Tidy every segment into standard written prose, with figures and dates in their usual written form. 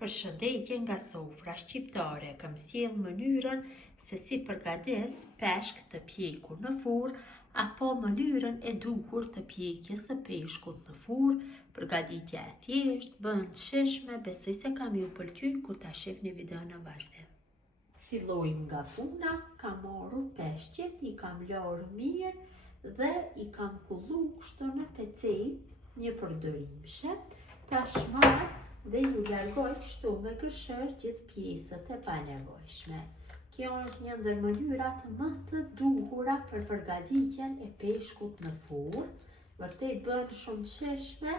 Përshëndetje nga sofra shqiptare, kam sjell mënyrën se si përgatis peshk të pjekur në furrë apo mënyrën e duhur të pjekjes së peshkut në furrë. Përgatitja e thjeshtë, bën të shijshme, besoj se kam ju pëlqy kur ta shihni videon në vazhdim. Fillojmë nga puna, kam marrur peshqet, i kam larë mirë dhe i kam kullu kështu në pecejt një përdorimshe. Tash marr dhe ju largoj kështu me gërshër gjithë pjesët e panevojshme. Kjo është një ndër mënyrat më të duhura për përgatitjen e peshkut në furrë. Vërtet bën shumë shijshme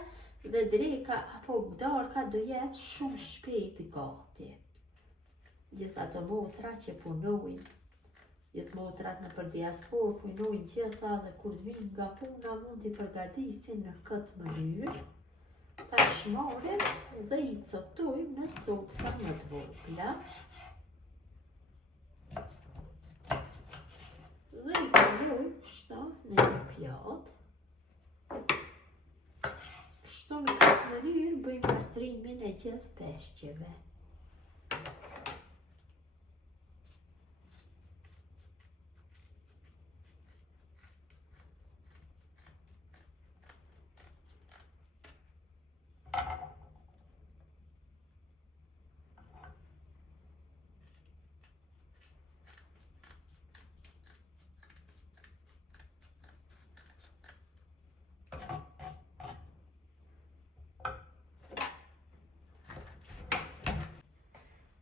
dhe dreka apo darka do jetë shumë shpejt gati. Gjithë ato motra që punojnë, gjithë motrat në për diasporë punojnë gjitha dhe kur vinë nga puna mund t'i përgatisin në këtë mënyrë. Tash marrim dhe i coptojmë në copsa më të vogla. Dhe i kalojmë kështu në një pjatë. Kështu në këtë mënyrë bëjmë pastrimin e gjithë peshqeve.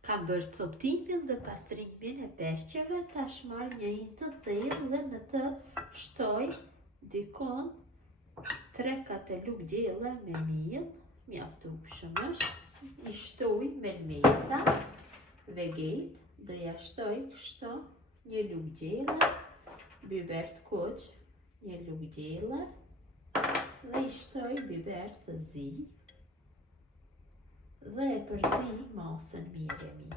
Kam bërë coptimin dhe pastrimin e peshqeve, tash marr një hinë të thellë dhe në të shtoj dikon 3 kateluk gjelle me miell, mjaftueshëm është. I shtoj melmesa, veget, do ja shtoj kështu një lugë gjelle, biber të kuq, një lugë gjelle dhe i shtoj biber të zi. Dhe e përzi masën mirë.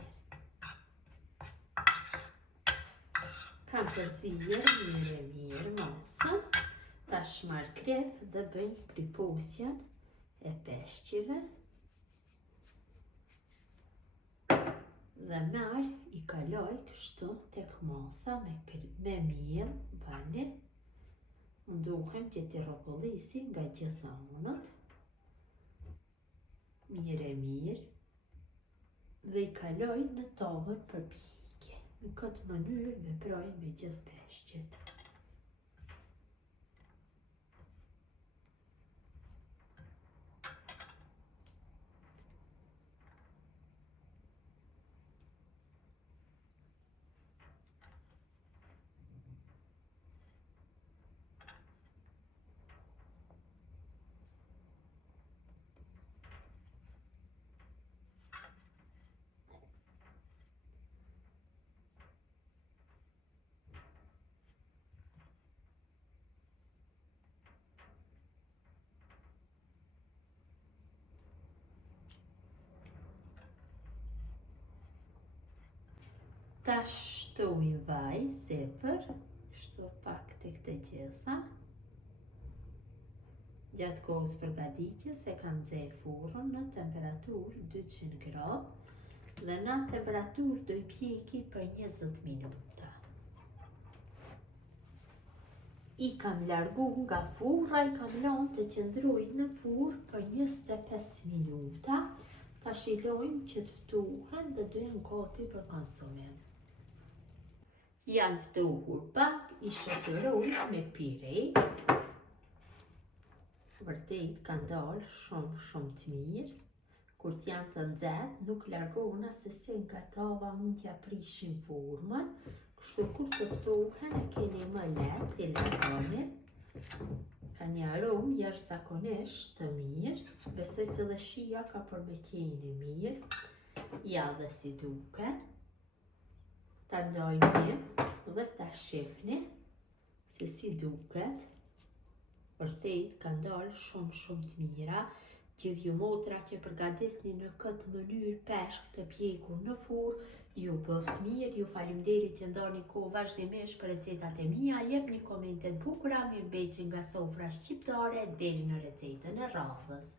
Kam përzirë mirë masën. Tash marr kreth dhe bëjmë priposjen e peshqive. Dhe marr i kaloj kështu tek masa me miell, bani. Mundohem që t'i rrotullisim nga gjitha anët. Mirë dhe i kaloj në tavën për pjekje. Në këtë mënyrë veproj me gjithë peshqet. Tash shtoj vaj sipër, kështu pak tek të gjitha. Gjatë kohës përgatitjes e kam nxjerr furrën në temperaturë 200 gradë dhe në atë temperaturë do i pjeki për 20 minuta. I kam largu nga furra, i kam lënë të qëndrojë në furrë për 25 minuta. Tash i lojmë që të ftohen dhe do jenë gati për konsumim. Janë ftohur pak, i shoqëroj me pire. Vërtet kanë dalë shumë të mirë. Kur t'janë të nxehtë, nuk largohen se se nga tava mund t'ja prishin formën. Kështu kur të ftohen e keni më lehtë t'i largoni. Ka një aromë jashtëzakonisht të mirë. Besoj se dhe shija ka për me qenë mirë. Ja dhe si duken. Ta ndojmë dhe ta shihni se si duket. Vërtet kanë dalë shumë të mira. Gjithë ju motra që përgatisni në këtë mënyrë peshk të pjekur në furrë, ju bëft mirë, ju faleminderit që ndoni kohë vazhdimisht për recetat e mia, jepni komente të bukura, mirëmbëjtje nga sofra shqiptare deri në recetën e radhës.